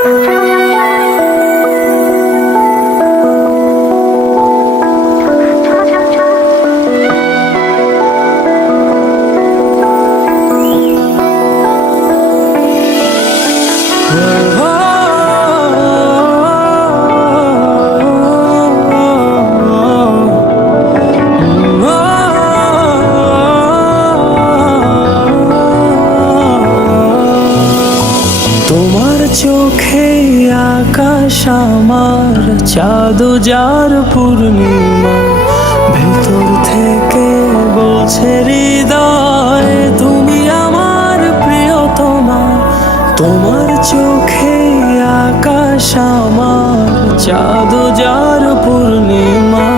তোমার চোখে আকাশ আমার চাঁদ যার পূর্ণিমা, ভেতর থেকে বলছে হৃদয় তুমি আমার প্রিয়তমা। তোমার চোখে আকাশ আমার চাঁদ যার পূর্ণিমা,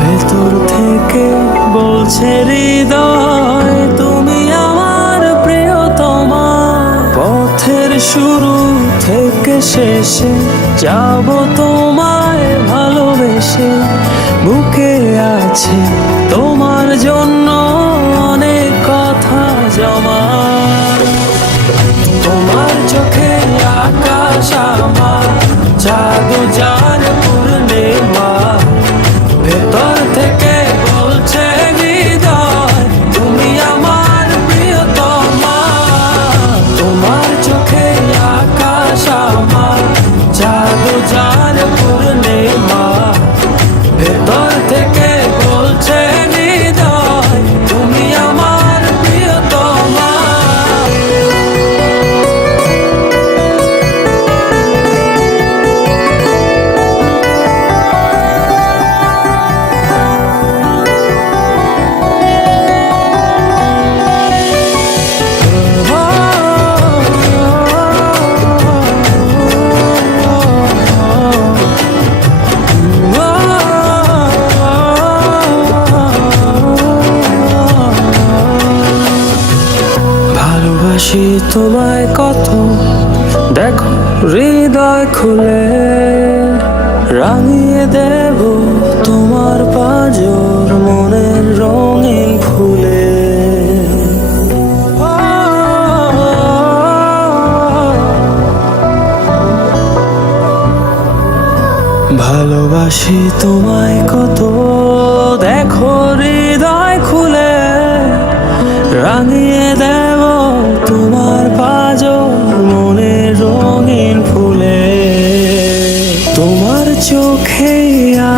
ভেতর থেকে বলছে হৃদয় তুমি আমার প্রিয়তমা। পথের শুরু থেকে শেষে যাব তোমায় ভালোবেসে, বুকে আছে তোমার জন্য অনেক কথা জমা। তোমার চোখে আকাশ আমার চাঁদ যার পূর্ণিমা, ভেতর থেকে বলছে হৃদয় তুমি আমার প্রিয়তমা। তোমার চোখে আকাশ আমার চাঁদ যার পূর্ণিমা, ভেতর থেকে বলছে হৃদয় তুমি আমার প্রিয়তমা। ভালোবাসি তোমায় কত, দেখো হৃদয় খুলে রাঙিয়ে দেব তোমার পাঁজর মনের রঙিন ফুলে। ভালোবাসি তোমায় কত, দেখো হৃদয় খুলে রাঙিয়ে দেব তোমার পাঁজর মনের রঙিন ফুলে। তোমার চোখে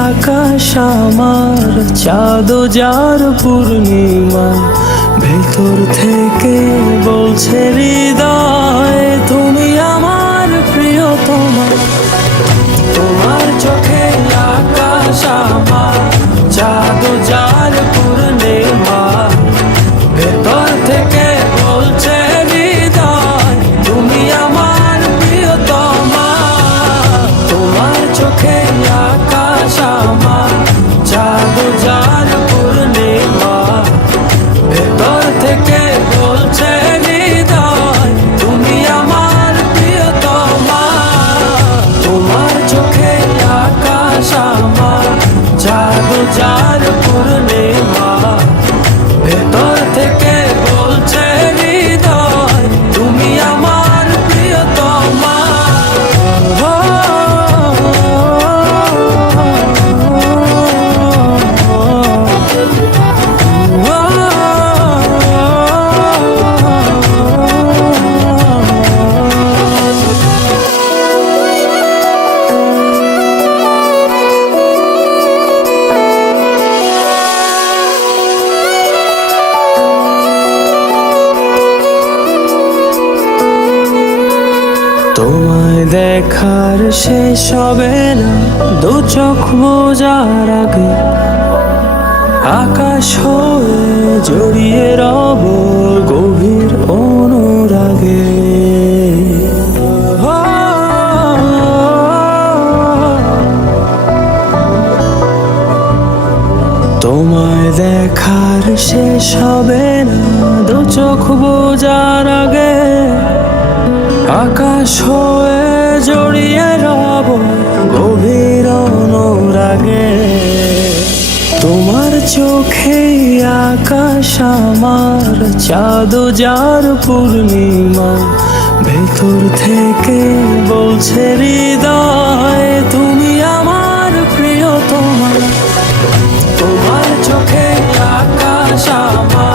আকাশ আমার চাঁদ যার পূর্ণিমা, ভেতর থেকে বলছে হৃদয় তুমি আমার প্রিয়তমা। তোমার চোখে আকাশ আমার চাঁদ যার পূর্ণিমা, ভেতর থেকে বলছে হৃদয় তুমি আমার প্রিয়তমা। তোমার চোখে আকাশ আমার চাঁদ যার পূর্ণিমা, ভেতর থেকে বলছে হৃদয় তুমি আমার প্রিয়তমা। তোমার চোখে আকাশ আমার চাঁদ যার পূর্ণিমা, ভেতর থেকে বলছে হৃদয় তুমি আমার প্রিয়তমা। তোমায় দেখার শেষ হবে না দু চোখ বোঝার আগে, আকাশ হয়ে জড়িয়ে রব গভীর অনুরাগে। তোমায় দেখার শেষ হবে না দু চোখ বোঝার আগে, আকাশ হয়ে জড়িয়ে রব গভীর অনুরাগে। তোমার চোখে আকাশ আমার চাঁদ যার পূর্ণিমা, ভেতর থেকে বলছে হৃদয় তুমি আমার প্রিয়, তোমার তোমার চোখে আকাশ আমার।